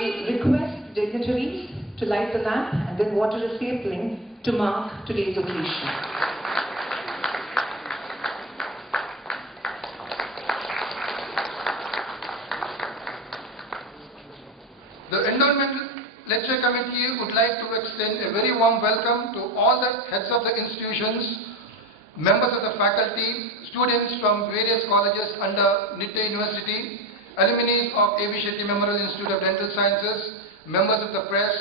I request dignitaries to light the lamp and then water a sapling to mark today's occasion. The Endowment Lecture Committee would like to extend a very warm welcome to all the heads of the institutions, members of the faculty, students from various colleges under Nitte University, alumni of A.V. Shetty Memorial Institute of Dental Sciences, members of the press,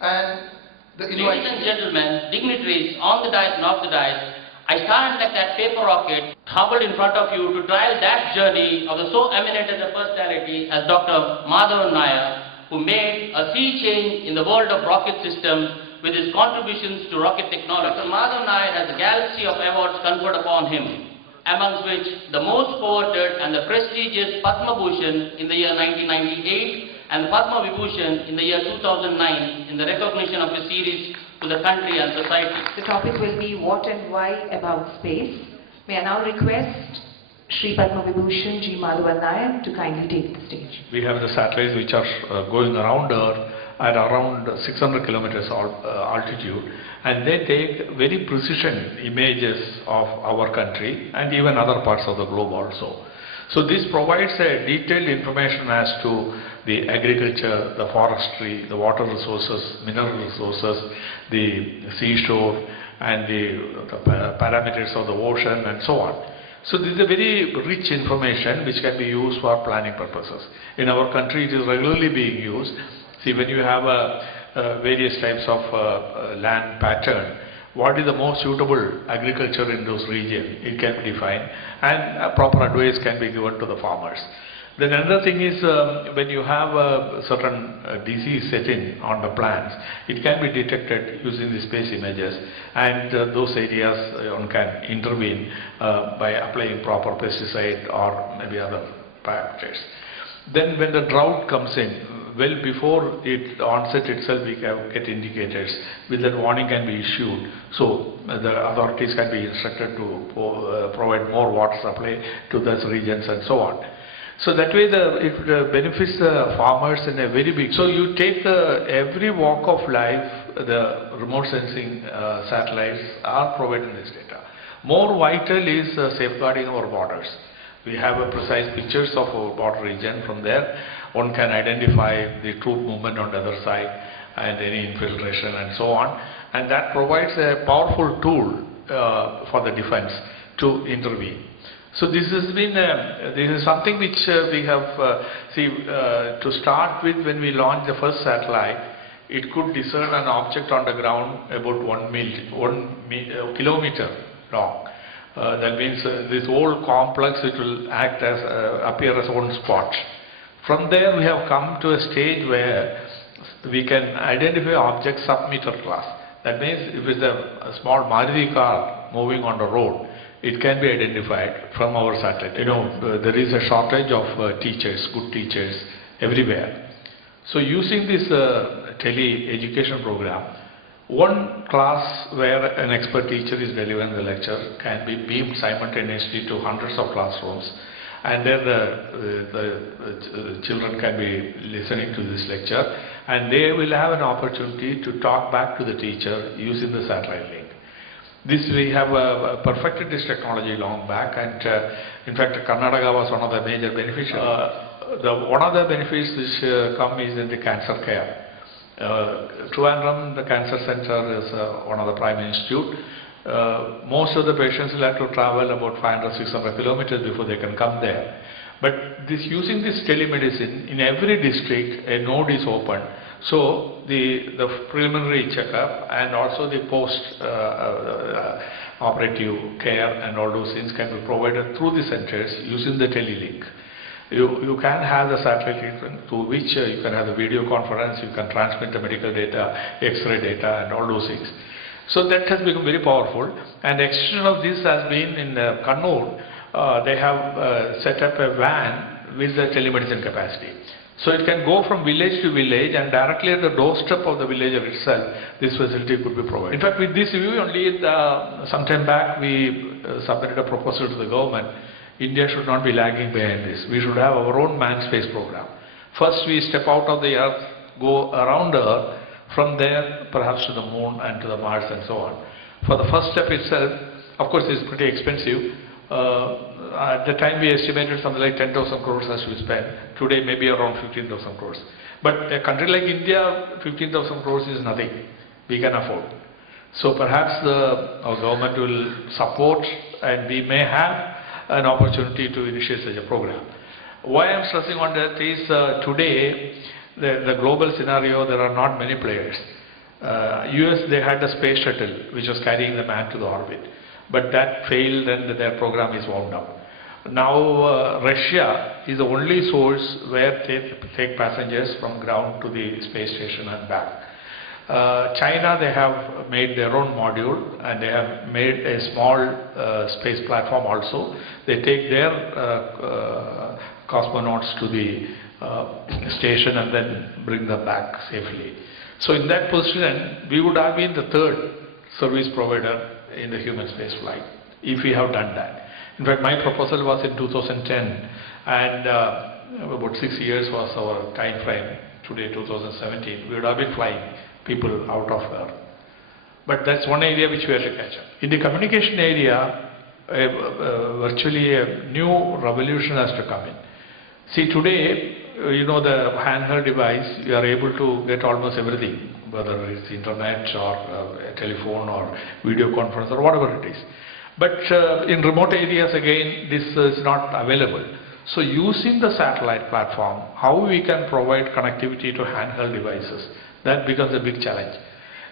and the invitees. Ladies and gentlemen, dignitaries on the dais and off the dais, I stand like that paper rocket hobbled in front of you to trial that journey of the so eminent as a personality as Dr. Madhavan Nair, who made a sea change in the world of rocket systems with his contributions to rocket technology. Dr. Madhavan Nair has a galaxy of awards conferred upon him, amongst which the most coveted and the prestigious Padma Bhushan in the year 1998 and the Padma Vibhushan in the year 2009 in the recognition of his series to the country and society. The topic will be what and why about space. May I now request Shri Padma Vibhushan G. Madhavan Nair to kindly take the stage. We have the satellites which are going around Earth at around 600 kilometers altitude, and they take very precision images of our country and even other parts of the globe also. So this provides a detailed information as to the agriculture, the forestry, the water resources, mineral resources, the seashore, and the parameters of the ocean and so on. So this is a very rich information which can be used for planning purposes. In our country it is regularly being used. See, when you have various types of land pattern, what is the most suitable agriculture in those regions, it can be defined, and proper advice can be given to the farmers. Then another thing is when you have a certain disease setting on the plants, it can be detected using the space images, and those areas one can intervene by applying proper pesticide or maybe other factors. Then when the drought comes in, well before it onset itself we can get indicators with that warning can be issued, so the authorities can be instructed to provide more water supply to those regions and so on. So that way it benefits the farmers in a very big. So you take every walk of life, the remote sensing satellites are providing this data. More vital is safeguarding our borders. We have a precise pictures of our border region. From there one can identify the troop movement on the other side and any infiltration and so on, and that provides a powerful tool for the defense to intervene. So this has been this is something which we have to start with. When we launched the first satellite, it could discern an object on the ground about 1 kilometer long. That means this whole complex, it will act as appear as one spot. From there we have come to a stage where we can identify objects sub-meter class. That means if it's a small Maruti car moving on the road, it can be identified from our satellite. You know, there is a shortage of teachers, good teachers everywhere. So using this tele-education program, one class where an expert teacher is delivering the lecture can be beamed simultaneously to hundreds of classrooms, and then the children can be listening to this lecture, and they will have an opportunity to talk back to the teacher using the satellite link. This we have perfected this technology long back, and in fact Karnataka was one of the major beneficiaries. One of the benefits which come is in the cancer care. Trivandrum, the cancer center, is one of the prime institute. Most of the patients will have to travel about 500-600 kilometers before they can come there. But using this telemedicine, in every district a node is open. So the preliminary checkup and also the post operative care and all those things can be provided through the centers using the telelink. You can have the satellite link through which you can have the video conference, you can transmit the medical data, X-ray data and all those things. So that has become very powerful, and the extension of this has been in Kannur. They have set up a van with the telemedicine capacity. So it can go from village to village, and directly at the doorstep of the villager itself, this facility could be provided. In fact, with this view only, some time back we submitted a proposal to the government. India should not be lagging behind this. We should have our own manned space program. First we step out of the earth go around Earth, from there perhaps to the moon and to the Mars and so on. For the first step itself, of course it's pretty expensive. At the time we estimated something like 10,000 crores has to be spent. Today maybe around 15,000 crores. But a country like India, 15,000 crores is nothing we can afford. So perhaps our government will support, and we may have an opportunity to initiate such a program. Why I am stressing on that is today the global scenario, there are not many players. US, they had the space shuttle which was carrying the man to the orbit, but that failed and their program is wound up. Now Russia is the only source where they take passengers from ground to the space station and back. China, they have made their own module and they have made a small space platform also. They take their cosmonauts to the station and then bring them back safely. So in that position, we would have been the third service provider in the human space flight if we have done that. In fact, my proposal was in 2010 and about 6 years was our time frame. Today, 2017, we would have been flying people out of Earth. But that's one area which we have to catch up. In the communication area, virtually a new revolution has to come in. See, today, you know, the handheld device, you are able to get almost everything, whether it's internet or a telephone or video conference or whatever it is. But in remote areas, again, this is not available. So using the satellite platform, how we can provide connectivity to handheld devices, that becomes a big challenge.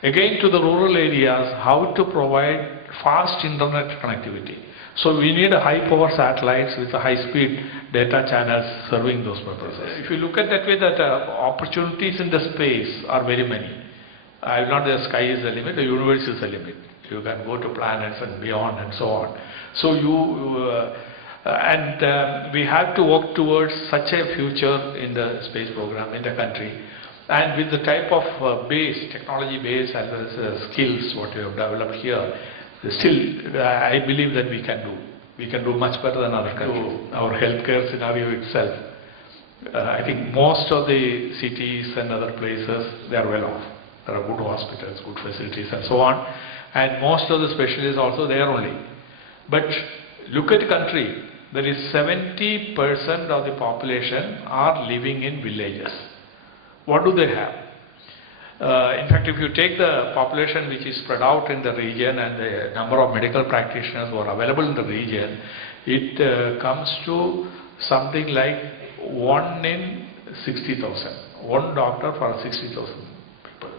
Again, to the rural areas, how to provide fast internet connectivity. So we need a high power satellites with a high speed data channels serving those purposes. If you look at that way, that opportunities in the space are very many. I will not say the sky is the limit, the universe is the limit. You can go to planets and beyond and so on. So we have to work towards such a future in the space program in the country. And with the type of technology base as well as skills what we have developed here, still I believe that we can do. We can do much better than other countries. Our healthcare scenario itself, I think most of the cities and other places, they are well off. There are good hospitals, good facilities and so on. And most of the specialists also there only. But look at the country, there is 70% of the population are living in villages. What do they have? In fact, if you take the population which is spread out in the region and the number of medical practitioners who are available in the region, it comes to something like 1 in 60,000. One doctor for 60,000 people.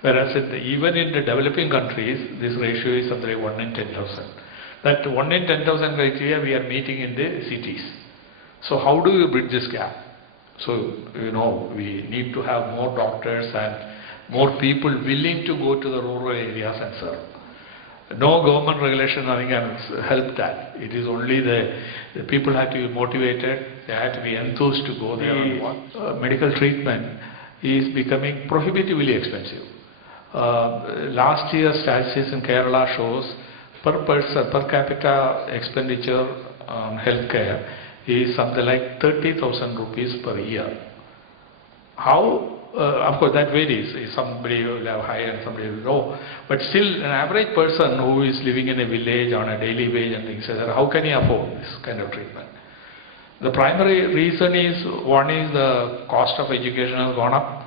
Whereas even in the developing countries, this ratio is something like 1 in 10,000. That 1 in 10,000 criteria we are meeting in the cities. So how do you bridge this gap? So, you know, we need to have more doctors and more people willing to go to the rural areas and serve. No government regulation nothing can help that. It is only the people have to be motivated, they have to be enthused to go there. Medical treatment is becoming prohibitively expensive. Last year's statistics in Kerala shows per capita expenditure on healthcare is something like 30,000 rupees per year. How? Of course that varies. Somebody will have high and somebody will low. But still an average person who is living in a village on a daily wage and things like that, how can he afford this kind of treatment? The primary reason is, one is the cost of education has gone up.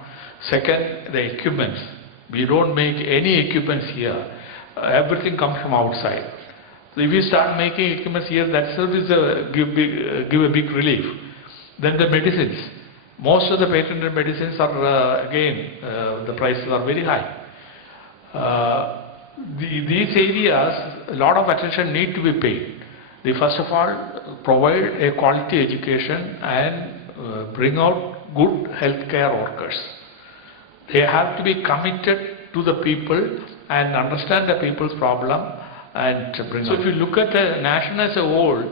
Second, the equipments. We don't make any equipments here. Everything comes from outside. So if we start making equipments here, that service give a big relief. Then the medicines. Most of the patented medicines are the prices are very high. These areas, a lot of attention need to be paid. They first of all provide a quality education and bring out good healthcare workers. They have to be committed to the people and understand the people's problem and bring. So if you look at the nation as a whole,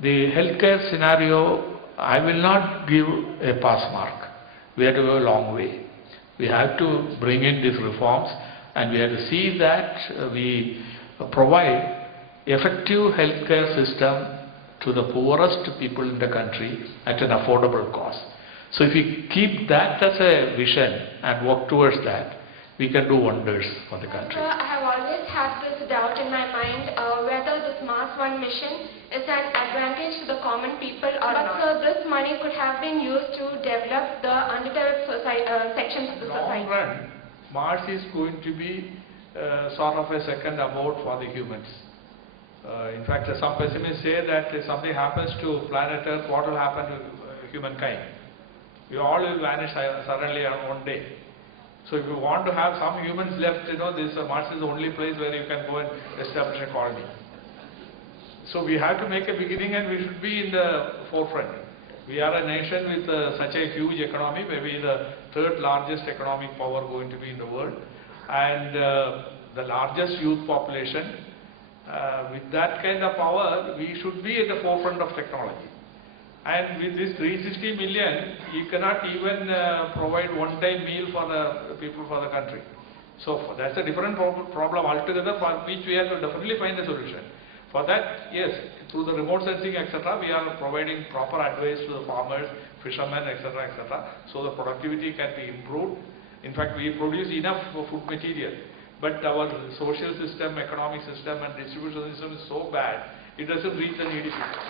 the healthcare scenario, I will not give a pass mark. We have to go a long way. We have to bring in these reforms and we have to see that we provide effective healthcare system to the poorest people in the country at an affordable cost. So if we keep that as a vision and work towards that, we can do wonders for the country. Sir, I have always had this doubt in my mind whether this Mars 1 mission is an advantage to the common people or not. But sir, this money could have been used to develop the underdeveloped sections of the Long society. run, Mars is going to be sort of a second abode for the humans. In fact, some pessimists say that if something happens to planet Earth, what will happen to humankind? We all will vanish suddenly on one day. So if you want to have some humans left, this Mars is the only place where you can go and establish a colony. So we have to make a beginning, and we should be in the forefront. We are a nation with such a huge economy, maybe the third largest economic power going to be in the world, and the largest youth population. With that kind of power, we should be at the forefront of technology. And with this 360 million, you cannot even provide one-time meal for the people for the country. So that's a different problem altogether, for which we have to definitely find a solution. For that, yes, through the remote sensing, etc., we are providing proper advice to the farmers, fishermen, etc., etc., so the productivity can be improved. In fact, we produce enough food material, but our social system, economic system, and distribution system is so bad, it doesn't reach the needy people.